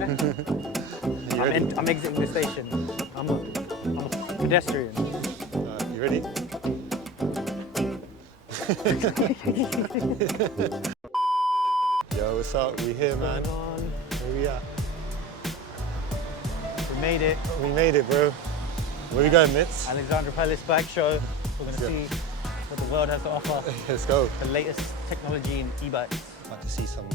I'm exiting the station. I'm a pedestrian. You ready? Yo, what's up? We here, man. Where we at? We made it. We made it, bro. Where we going, Mitz? Alexandra Palace bike show. We're going to see what the world has to offer. Let's go. The latest technology in e-bikes. About to see some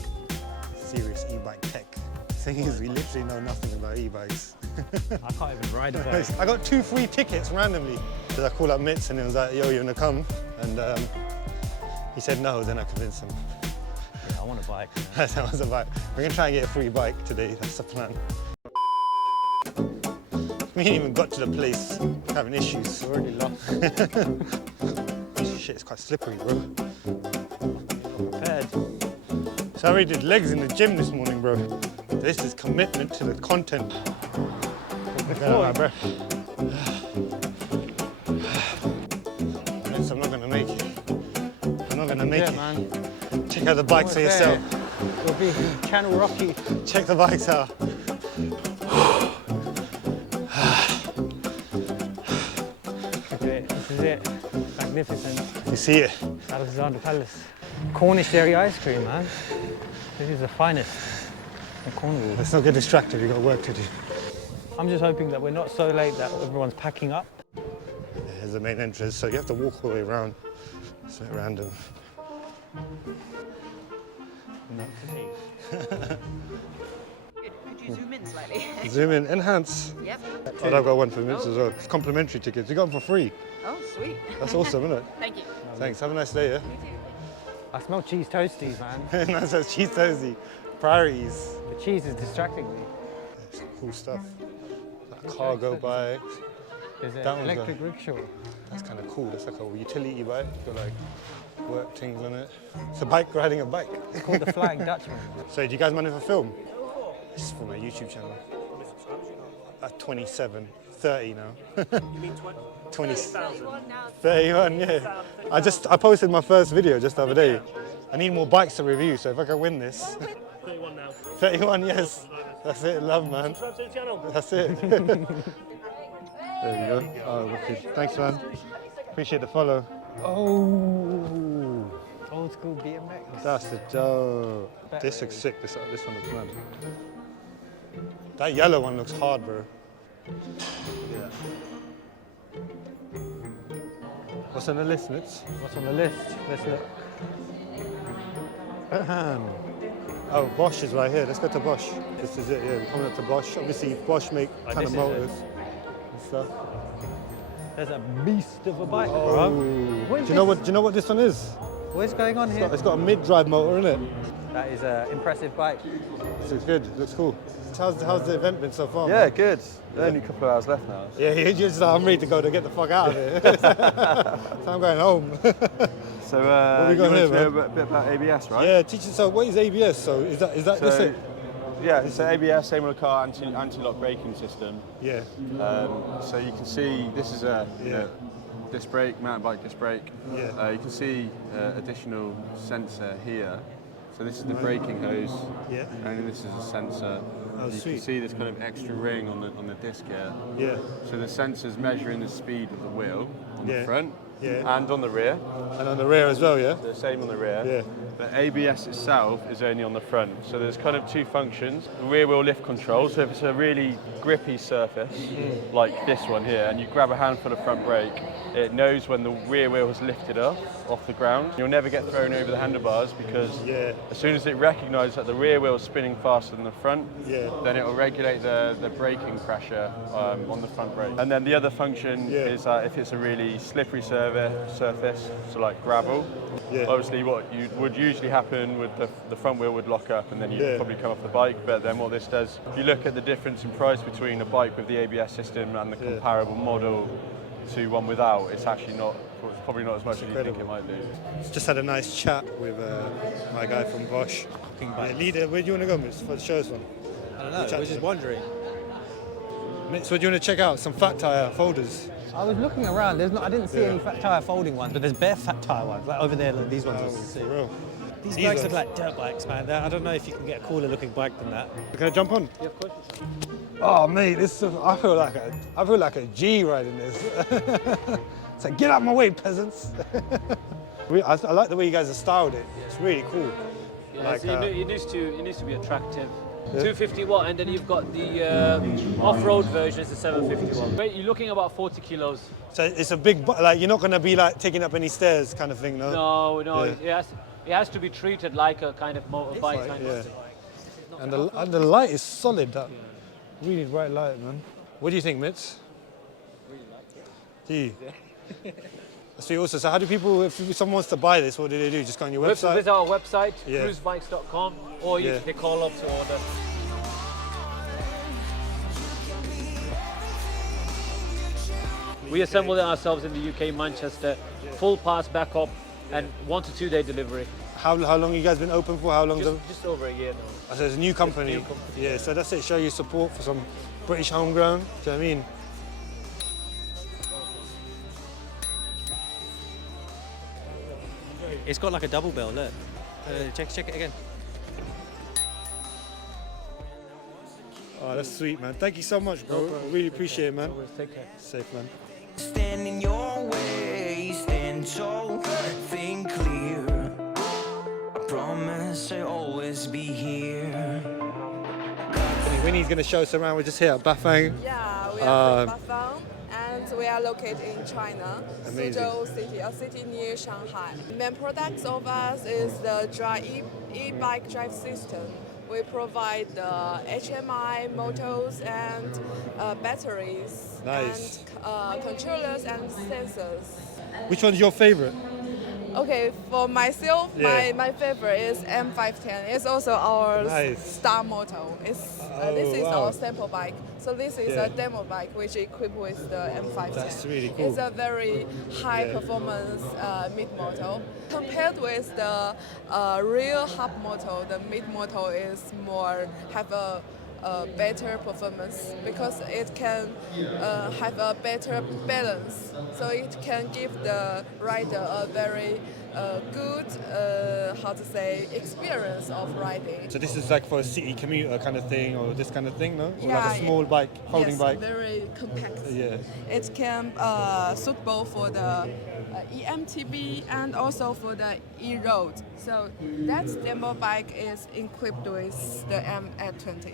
serious e-bike tech. The thing is, we literally know nothing about e-bikes. I can't even ride a bike. I got 2 free tickets randomly. I called up Mitz and he was like, yo, you wanna come? And he said no, then I convinced him. Yeah, I want a bike. That was a bike. We're gonna try and get a free bike today, that's the plan. We ain't even got to the place, having issues. We're already lost. This shit is quite slippery, bro. Prepared. So I already did legs in the gym this morning, bro. This is commitment to the content. My breath. I'm not gonna make it. I'm not gonna make it. Man. Check out the bikes for yourself. We'll be Channel Rocky. Check the bikes out. Okay, this is it. Magnificent. You see it? Alexandra Palace. Cornish dairy ice cream, man. This is the finest in Cornwall. Let's not get distracted, we've got work to do. I'm just hoping that we're not so late that everyone's packing up. Here's the main entrance, so you have to walk all the way around. It's a bit random. Not today. Could you zoom in slightly? Zoom in, enhance. Yep. Oh, I've got one for Mitz as well. It's complimentary tickets. You got them for free. Oh, sweet. That's awesome, isn't it? Thank you. Thanks, have a nice day, yeah? You too. I smell cheese toasties, man. Nice, that's cheese toasty. Priorities. The cheese is distracting me. Some cool stuff. Like cargo bikes. There's That an one's electric rickshaw. That's kind of cool. That's like a utility bike. Got like work things on it. It's a bike riding a bike. It's called the Flying Dutchman. So, do you guys mind if I film? This is for my YouTube channel. At 27, 30 now. You mean 20. 31 now. 31, yeah. I posted my first video just the other day. I need more bikes to review, so if I can win this. 31 now. 31, yes. That's it, love, man. Subscribe to the channel. That's it. There you go. Oh, wicked. Thanks, man. Appreciate the follow. Oh, Old school BMX. that's the dope. This looks sick. This one looks mad. That yellow one looks hard, bro. Yeah. What's on the list, Mitz? What's on the list? Let's look. Oh, Bosche is right here. Let's go to Bosche. This is it, yeah. We're coming up to Bosche. Obviously, Bosche make kind this of is motors and stuff. There's a beast of a bike, Oh. bro. Do you know what this one is? What's going on here? It's got a mid-drive motor in it. That is an impressive bike. This looks good. It looks cool. How's the event been so far? Yeah, man? good. Only a couple of hours left now. Yeah, you're just like, I'm ready to go to get the fuck out of here. So I'm going home. So What we you got wanted here, to know man? a bit about ABS, right? Yeah, teach us. So what is ABS? So is that this So, it? yeah, it's an ABS, same on the car, anti-lock braking system. Yeah. So you can see this is a disc brake, mountain bike disc brake. Yeah. You can see additional sensor here. So this is the braking hose, Yeah. and this is a sensor. Oh, you sweet. can see this kind of extra ring on the disc here. Yeah. So the sensor's measuring the speed of the wheel on Yeah. the front Yeah. and on the rear. And on the rear as well, yeah. The same on the rear. Yeah. But ABS itself is only on the front. So there's kind of two functions. The rear wheel lift control, so if it's a really grippy surface, like this one here, and you grab a hand for the front brake, it knows when the rear wheel has lifted off the ground. You'll never get thrown over the handlebars because as soon as it recognises that the rear wheel is spinning faster than the front, then it will regulate the braking pressure on the front brake. And then the other function is if it's a really slippery surface, so like gravel, obviously what would usually happen with the front wheel would lock up and then you'd probably come off the bike. But then what this does, if you look at the difference in price between a bike with the ABS system and the comparable model to one without, it's actually not, it's probably not as much as you think it might be. Just had a nice chat with my guy from Bosche. Leader, where do you want to go, Mitz, for the show's one? I don't know, we're just wondering. Mitz, what do you want to check out? Some fat tyre folders. I was looking around. I didn't see any fat tyre folding ones, but there's bare fat tyre ones. Like over there, like these ones. I can see. For real. These bikes look like dirt bikes, man. I don't know if you can get a cooler looking bike than that. Can I jump on? Yeah, of course. Oh mate, I feel like a G riding this. It's like, get out of my way, peasants. I like the way you guys have styled it. It's really cool. Yeah, Like, it needs to be attractive. 250 watt, and then you've got the off-road version is the 750 watt. Wait, you're looking about 40 kilos. So it's a big, like you're not gonna be like taking up any stairs kind of thing, no? No, Yeah. it has to be treated like a kind of motorbike. Yeah. And the light is solid. That really bright light, man. What do you think, Mitz? Really like it. Do you? So also, so how do people, if someone wants to buy this, what do they do? Just go on your website? Visit our website, Yeah. cruzebikes.com, or they call up to order. We assembled it ourselves in the UK, Manchester, full parts backup, and 1 to 2 day delivery. How long have you guys been open for? How long? Just over a year now. So it's a new company. New company. Yeah, so that's it. Show your support for some British homegrown. Do you know what I mean? It's got like a double bell, look. Check it again. Oh, that's sweet, man. Thank you so much, bro. Really appreciate it, man. Always take care. Safe, man. Stand in your way, stand tall, think clear. I promise I'll always be here. Winnie's going to show us around. We're just here at Bafang. Yeah, we are from Bafang, and we are located in China, Amazing. Suzhou City, a city near Shanghai. Main products of us is the e-bike drive system. We provide the HMI motors and batteries, Nice. and controllers and sensors. Which one's your favorite? Okay, for myself, Yeah. my favorite is M510. It's also our Nice. star moto. This is wow. our sample bike. So this is Yeah. a demo bike which equipped with the M510. That's really cool. It's a very high performance mid moto. Compared with the real hub moto, the mid moto is have a better performance because it can have a better balance. So it can give the rider a very good, experience of riding. So this is like for a city commuter kind of thing, or this kind of thing, no? Or like Yeah, a small bike, folding yes, bike. very compact. Yeah. It can suitable for the EMTB and also for the e-road. So that demo bike is equipped with the M820.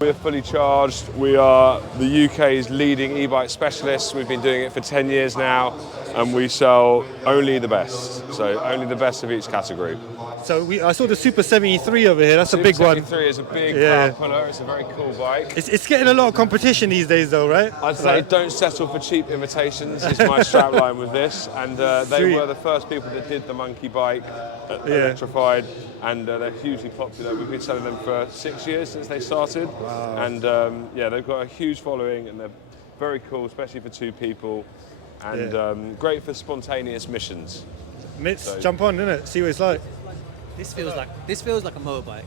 We're fully charged. We are the UK's leading e-bike specialists. We've been doing it for 10 years now, and we sell only the best. So only the best of each category. So I saw the Super 73 over here. That's a big one. Super 73 is a big Yeah. power puller. It's a very cool bike. It's getting a lot of competition these days, though, right? I'd say don't settle for cheap imitations is my strapline with this. And they Sweet. were the first people that did the monkey bike, electrified, and they're hugely popular. We've been selling them for 6 years since they started. Wow. And they've got a huge following, and they're very cool, especially for 2 people, and great for spontaneous missions. Mitz, jump on, innit? See what it's like. This feels like a motorbike.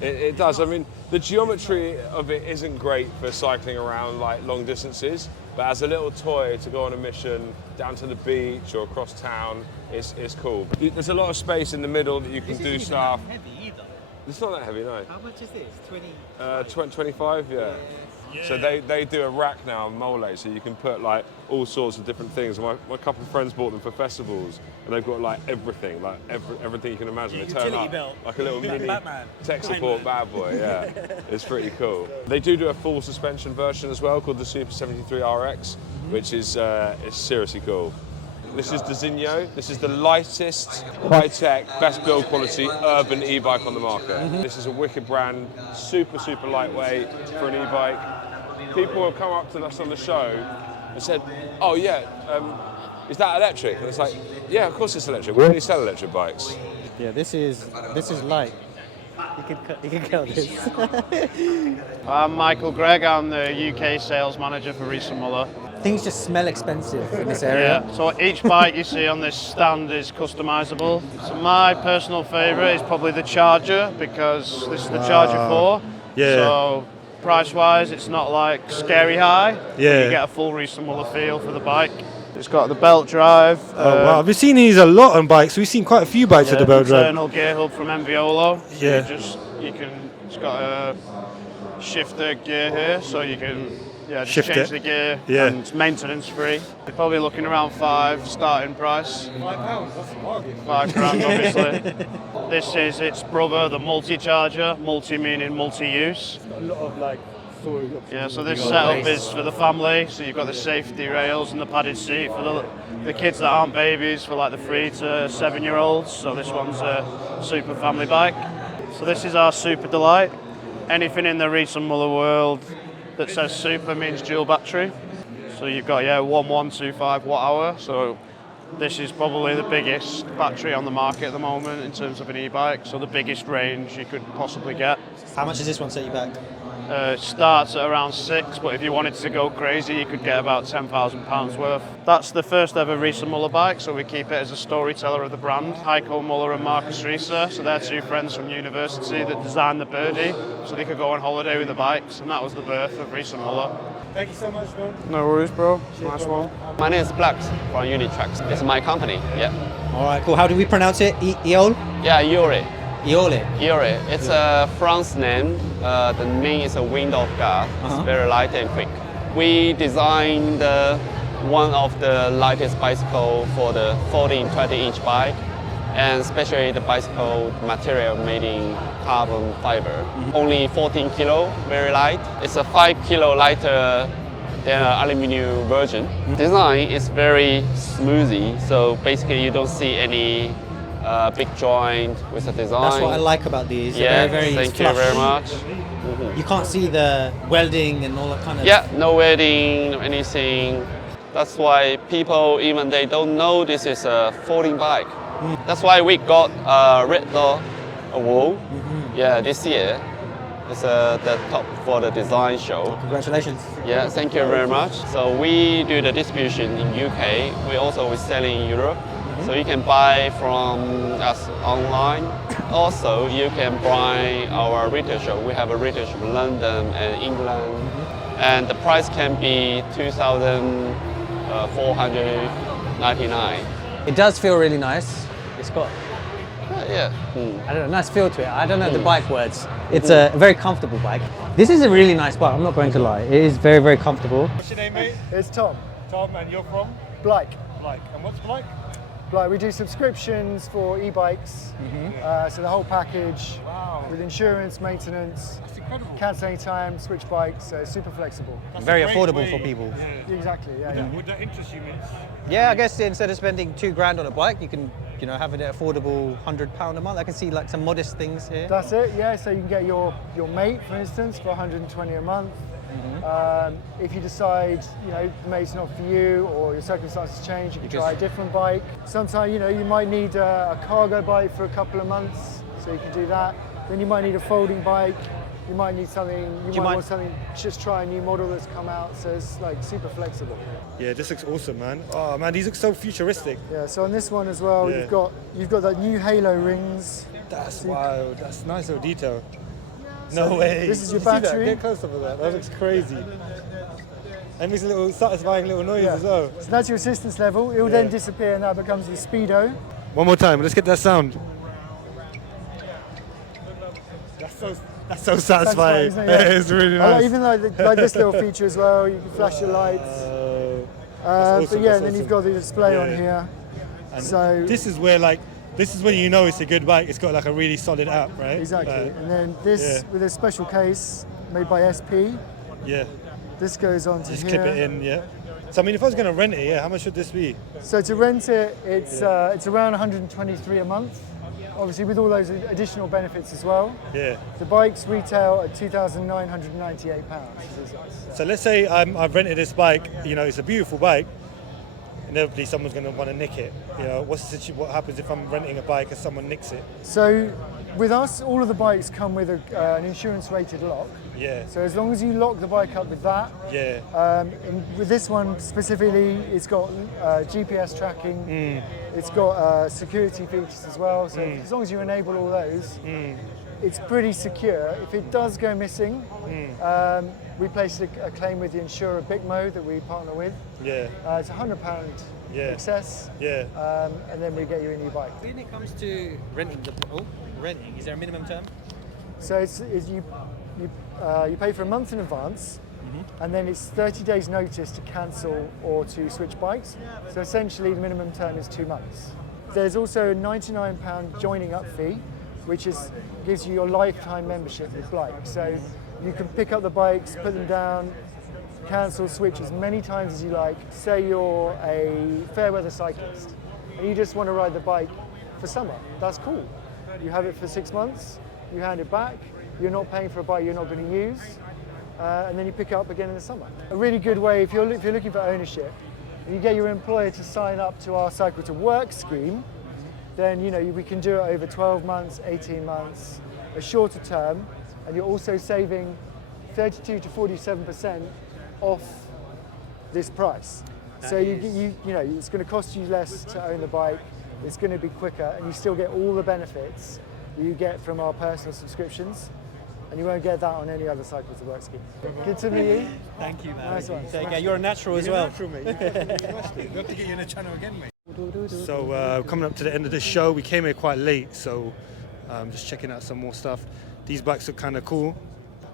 It does. I mean, the geometry of it isn't great for cycling around like long distances, but as a little toy to go on a mission down to the beach or across town, it's cool. There's a lot of space in the middle that you can do stuff. Heavy either. It's not that heavy, no. How much is this? 25, yeah. So they do a rack now of mole, so you can put like all sorts of different things. My couple of friends bought them for festivals, and they've got like everything, everything you can imagine. They turn Utility up belt. like a little mini Batman. tech support bad boy. Yeah, it's pretty cool. They do a full suspension version as well called the Super 73 RX, which is seriously cool. This is the Signoff. This is the lightest, high-tech, best build quality urban e-bike on the market. This is a wicked brand, super, super lightweight for an e-bike. People have come up to us on the show and said, "Oh yeah, is that electric?" And it's like, "Yeah, of course it's electric. We only sell electric bikes." Yeah, this is light. You can count this. I'm Michael Gregg, I'm the UK sales manager for Riese and Muller. Things just smell expensive in this area. Yeah, so each bike you see on this stand is customisable. So my personal favourite is probably the Charger, because this is the Charger 4. Yeah. So price-wise, it's not like scary high. Yeah. You get a full Riese and Muller feel for the bike. It's got the belt drive. Oh wow, we've seen these a lot on bikes. We've seen quite a few bikes with the belt drive. Internal gear hub from Eole. So Yeah. it's got a shifter gear here, so you can just Shift change it. the gear, Yeah. and it's maintenance free. You're probably looking around £5 starting price. £5, that's a bargain. £5 obviously. This is its brother, the multi-charger, multi meaning multi-use. A lot of like Yeah, so this setup is for the family, so you've got the safety rails and the padded seat for the kids that aren't babies, for like the 3 to 7-year-olds, so this one's a super family bike. So this is our Super Delight. Anything in the Riese and Muller world that says super means dual battery. So you've got 1125 watt hour, so this is probably the biggest battery on the market at the moment in terms of an e-bike, so the biggest range you could possibly get. How much does this one set you back? It starts at around 6, but if you wanted to go crazy, you could get about £10,000 worth. That's the first ever Riese and Muller bike, so we keep it as a storyteller of the brand. Heiko Muller and Marcus Riese, so they're two friends from university that designed the Birdie, so they could go on holiday with the bikes, and that was the birth of Riese and Muller. Thank you so much, Phil. No worries, bro. Nice one. My name is Blike from Unitracks. It's my company, yeah. All right, cool. How do we pronounce it? Eole? Yeah, Eole. Eole. Eole. It's a France name. The name is a wind of God. It's very light and quick. We designed one of the lightest bicycle for the 14-20-inch bike, and especially the bicycle material made in carbon fiber. Only 14 kilo, very light. It's a 5 kilo lighter than an aluminum version. Design is very smoothie, so basically you don't see any big joint with the design. That's what I like about these. Yeah, They're very thank flush. you very much. You can't see the welding and all that kind of... Yeah, no welding, anything. That's why people, even they don't know this is a folding bike. That's why we got a Red Dot Award. Yeah, this year. It's the top for the design show. Congratulations. Yeah, thank you very much. So we do the distribution in UK. We also sell in Europe. So you can buy from us online. Also, you can buy our retail shop. We have a retail shop in London and England. And the price can be $2,499. It does feel really nice. It's got, Yeah. I don't know, nice feel to it. I don't know the bike words. It's a very comfortable bike. This is a really nice bike, I'm not going to lie. It is very, very comfortable. What's your name, mate? It's Tom. Tom, and you're from? Blike. Blike. And what's Blike? Blike, we do subscriptions for e-bikes, so the whole package with insurance, maintenance, That's incredible. cancel anytime, switch bikes, so super flexible. That's Very a great affordable way. for people. Yeah. Exactly, yeah. Would that interest you, Mitch? Yeah, I guess instead of spending $2,000 on a bike, you can, have it at affordable £100 a month. I can see like some modest things here. That's it, yeah, so you can get your mate, for instance, for $120 a month. If you decide, the mate's not for you or your circumstances change, you can try a different bike. Sometimes, you might need a cargo bike for a couple of months, so you can do that. Then you might need a folding bike. You might need something, you might want something, just try a new model that's come out, so it's like super flexible. Yeah, this looks awesome, man. Oh man, these look so futuristic. Yeah, so on this one as well, you've got the new halo rings. That's wild. That's a nice little detail. So No way. this is your You see that? battery. Get close up with that. That looks crazy. And makes a little satisfying little noise as well. So that's your assistance level. It will then disappear and that becomes your speedo. One more time. Let's get that sound. That's so satisfying. Isn't it? Yeah. It's really I nice. like, even like this little feature as well. You can flash your lights. That's But awesome, yeah, that's and then you've awesome. got the display on Yeah. here. And So this is where this is when you know it's a good bike. It's got like a really solid app, right? exactly. Like, And then this with a special case made by SP. yeah. This goes on to Just here. clip it in, yeah. So I mean, if I was going to rent it, how much should this be? So to rent it, it's around 123 a month. Obviously, with all those additional benefits as well. Yeah. The bikes retail at £2,998. So let's say I've rented this bike. It's a beautiful bike. Inevitably, someone's going to want to nick it. What happens if I'm renting a bike and someone nicks it? So with us, all of the bikes come with an insurance-rated lock. Yeah. So as long as you lock the bike up with that, Yeah. with this one specifically, it's got GPS tracking, it's got security features as well, so as long as you enable all those, it's pretty secure. If it does go missing, we place a claim with the insurer Bicmo that we partner with. Yeah. It's £100 excess. Yeah. And then we get you a new bike. When it comes to renting, is there a minimum term? So you pay for a month in advance, and then it's 30 days notice to cancel or to switch bikes. So essentially the minimum term is 2 months. There's also a £99 joining up fee, which gives you your lifetime membership with Blike. So you can pick up the bikes, put them down, cancel, switch as many times as you like. Say you're a fair weather cyclist and you just want to ride the bike for summer. That's cool. You have it for 6 months, you hand it back, you're not paying for a bike you're not going to use, and then you pick it up again in the summer. A really good way, if you're looking for ownership, and you get your employer to sign up to our Cycle to Work scheme, then we can do it over 12 months, 18 months, a shorter term, and you're also saving 32 to 47% off this price. So it's going to cost you less to own the bike, it's going to be quicker, and you still get all the benefits that you get from our personal subscriptions, and you won't get that on any other Cycle to Work scheme. Good to meet you. Thank you, man. Nice one. You're a natural as well. Natural, mate. We have to get you in the channel again, mate. So coming up to the end of the show, we came here quite late, so just checking out some more stuff. These bikes look kind of cool.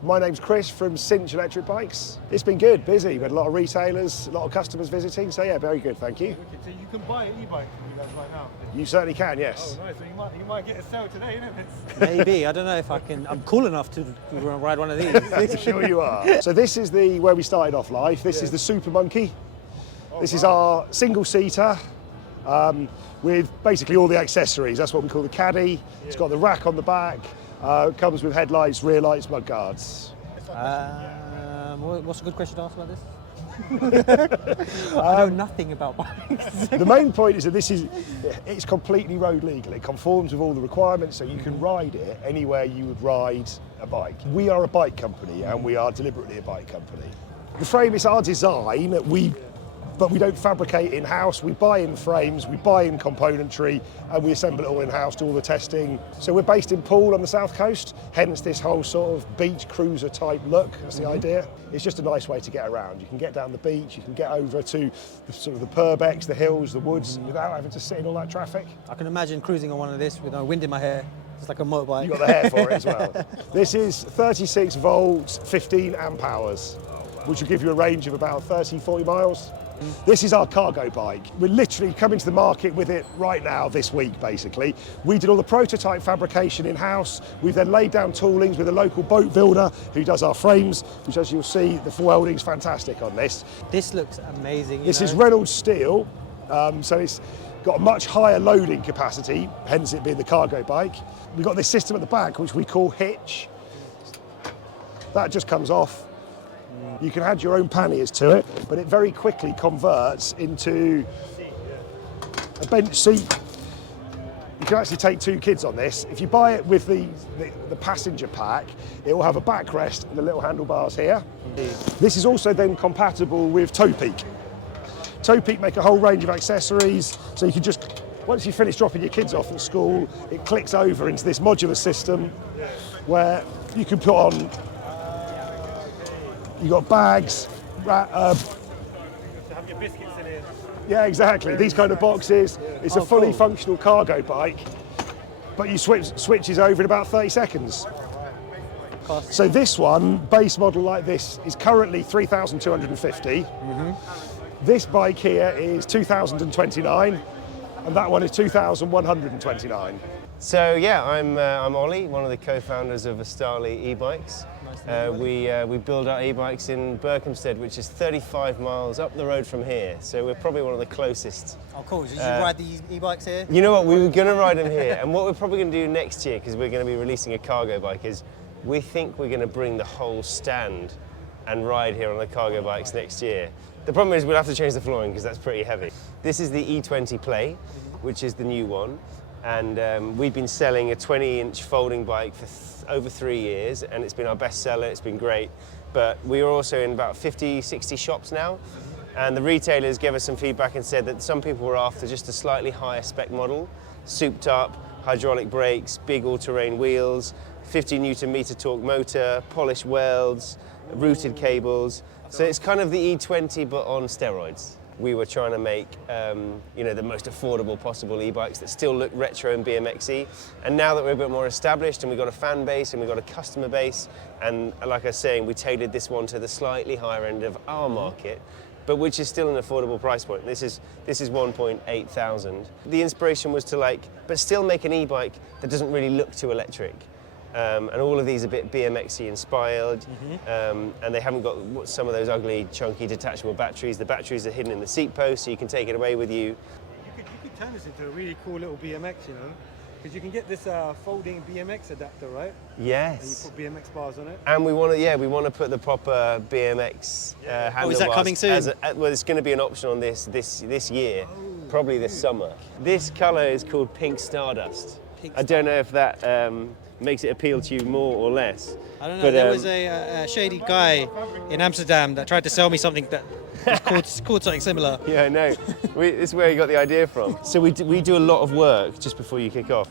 My name's Chris from Cinch Electric Bikes. It's been good, busy. We had a lot of retailers, a lot of customers visiting, so yeah, very good, thank you. So you can buy an e-bike from you guys right now? You certainly can, yes. Oh, nice. So you might get a sale today, innit? Maybe. I don't know if I can. I'm cool enough to ride one of these. Sure you are. So this is where we started off life. This is the Super Monkey. This is our single-seater with basically all the accessories. That's what we call the caddy. It's got the rack on the back. Comes with headlights, rear lights, mud guards. What's a good question to ask about this? I know nothing about bikes. The main point is that it's completely road legal. It conforms with all the requirements, so you can ride it anywhere you would ride a bike. We are a bike company, and we are deliberately a bike company. The frame is our design. But we don't fabricate in-house. We buy in frames, we buy in componentry, and we assemble it all in-house, do all the testing. So we're based in Poole on the south coast, hence this whole sort of beach cruiser type look. That's the idea. It's just a nice way to get around. You can get down the beach, you can get over to the Purbex, the hills, the woods, without having to sit in all that traffic. I can imagine cruising on one of this with no wind in my hair. It's like a motorbike. You've got the hair for it as well. This is 36 volts, 15 amp hours, which will give you a range of about 30, 40 miles. This is our cargo bike. We're literally coming to the market with it right now, this week basically. We did all the prototype fabrication in-house. We've then laid down toolings with a local boat builder who does our frames, which as you'll see, the welding's fantastic on this. This looks amazing. This is Reynolds steel, so it's got a much higher loading capacity, hence it being the cargo bike. We've got this system at the back, which we call hitch. That just comes off. You can add your own panniers to it, but it very quickly converts into a bench seat. You can actually take 2 kids on this. If you buy it with the passenger pack, it will have a backrest and the little handlebars here. This is also then compatible with Topeak. Topeak make a whole range of accessories, so you can just, once you finish dropping your kids off at school, it clicks over into this modular system where you can put on. You've got bags, have your biscuits in here. Yeah, exactly. These kind of boxes. It's a fully functional cargo bike, but you switches over in about 30 seconds. So this one, base model like this, is currently 3,250. This bike here is 2,029, and that one is 2,129. So yeah, I'm Ollie, one of the co-founders of Estarli e-bikes. We build our e-bikes in Berkhamsted, which is 35 miles up the road from here. So we're probably one of the closest. Oh, cool. Did you ride the e-bikes here? You know what? We were going to ride them here, and what we're probably going to do next year, because we're going to be releasing a cargo bike, is we think we're going to bring the whole stand and ride here on the cargo bikes next year. The problem is we'll have to change the flooring because that's pretty heavy. This is the E20 Play, which is the new one. And we've been selling a 20-inch folding bike for over 3 years, and it's been our best seller, it's been great. But we are also in about 50, 60 shops now, and the retailers gave us some feedback and said that some people were after just a slightly higher spec model, souped up, hydraulic brakes, big all-terrain wheels, 50 Newton meter torque motor, polished welds, routed cables. So it's kind of the E20 but on steroids. We were trying to make you know, the most affordable possible e-bikes that still look retro and BMXy. And now that we're a bit more established and we've got a fan base and we've got a customer base, and like I was saying, we tailored this one to the slightly higher end of our market, but which is still an affordable price point. This is 1.8 thousand. The inspiration was to but still make an e-bike that doesn't really look too electric. And all of these are a bit BMXy inspired, and they haven't got some of those ugly, chunky, detachable batteries. The batteries are hidden in the seat post, so you can take it away with you. You could turn this into a really cool little BMX, you know, because you can get this folding BMX adapter, right? Yes. And you put BMX bars on it. And we want to, we want to put the proper BMX handlebars. Oh, is that coming soon? Well, it's going to be an option on this year, probably this summer. This colour is called Pink Stardust. I don't know if that makes it appeal to you more or less. I don't know, but, there was a shady guy in Amsterdam that tried to sell me something that was called something similar. Yeah, I know. This is where you got the idea from. So we do a lot of work just before you kick off.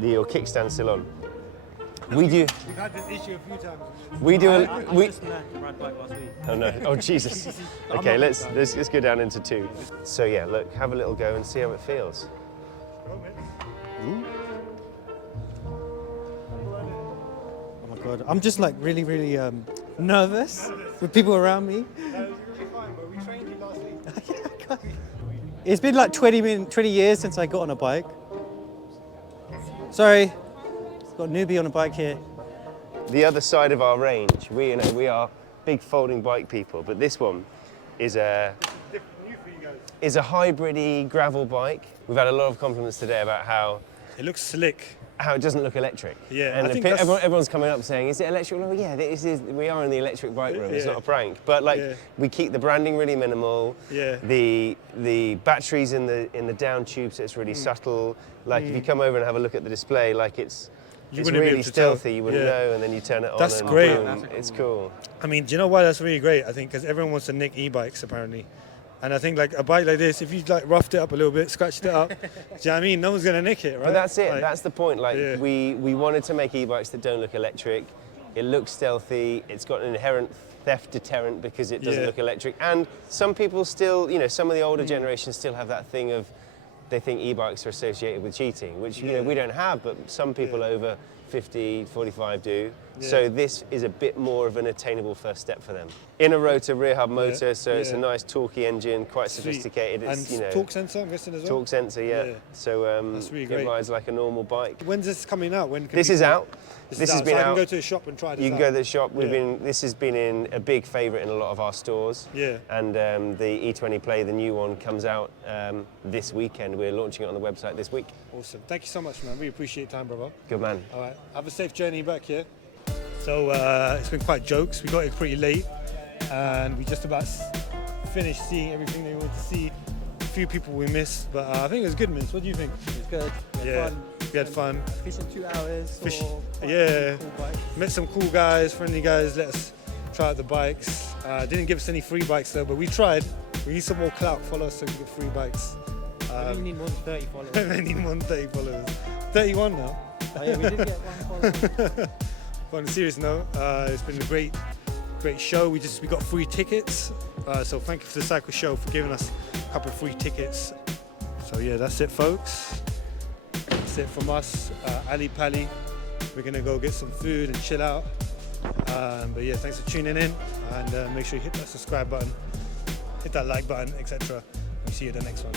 Your kickstand still on. We do. We've had this issue a few times. We do. I just learned to ride bike last week. Oh no! Oh Jesus! Okay, let's go down into 2. So yeah, look, have a little go and see how it feels. God, I'm just like really nervous with people around me. It's been like 20 years since I got on a bike. Sorry, got a newbie on a bike here. The other side of our range, we are big folding bike people, but this one is a hybrid-y gravel bike. We've had a lot of compliments today about how it looks slick. How it doesn't look electric. Yeah, and everyone's coming up saying, is it electric? Well, yeah, we are in the electric bike room, it's not a prank. But we keep the branding really minimal. Yeah. The batteries in the down tube, so it's really subtle. Like if you come over and have a look at the display, like it's really stealthy, you wouldn't know, and then you turn it on and great. Boom, it's cool. I mean, do you know why that's really great? I think because everyone wants to nick e-bikes apparently. And I think like a bike like this, if you like roughed it up a little bit, scratched it up, do you know what I mean? No one's gonna nick it, right? But that's it, that's the point. We wanted to make e-bikes that don't look electric. It looks stealthy, it's got an inherent theft deterrent because it doesn't look electric. And some people still, some of the older generations still have that thing of, they think e-bikes are associated with cheating, which we don't have, but some people over 50, 45 do. Yeah. So this is a bit more of an attainable first step for them. Inner rotor, rear hub motor, so it's a nice torquey engine, quite sophisticated. It's, and torque sensor, I'm guessing as well? Torque sensor, yeah. So that's really great. It rides like a normal bike. When's this coming out? When can this is out. This has been out. I can go to a shop and try this out. You can go to the shop. This has been in a big favourite in a lot of our stores. Yeah. And the E20 Play, the new one, comes out this weekend. We're launching it on the website this week. Awesome. Thank you so much, man. We appreciate your time, brother. Good man. All right. Have a safe journey back here. So it's been quite jokes. We got it pretty late, and we just about finished seeing everything they wanted to see. A few people we missed, but I think it was good, Mince. What do you think? It was good. We had fun. Fishing 2 hours. Cool Met some cool guys, friendly guys. Let us try out the bikes. Didn't give us any free bikes though, but we tried. We need some more clout. Follow us so we get free bikes. We need more than 30 followers. We need more than 30 followers. 31 now. Oh, yeah, we did get 1 follower. But on a serious note, it's been a great show. We got free tickets. So thank you for the Cycle Show for giving us a couple of free tickets. So yeah, that's it, folks. That's it from us, Ali Pali. We're gonna go get some food and chill out. But yeah, thanks for tuning in, and make sure you hit that subscribe button, hit that like button, etc. We'll see you in the next one.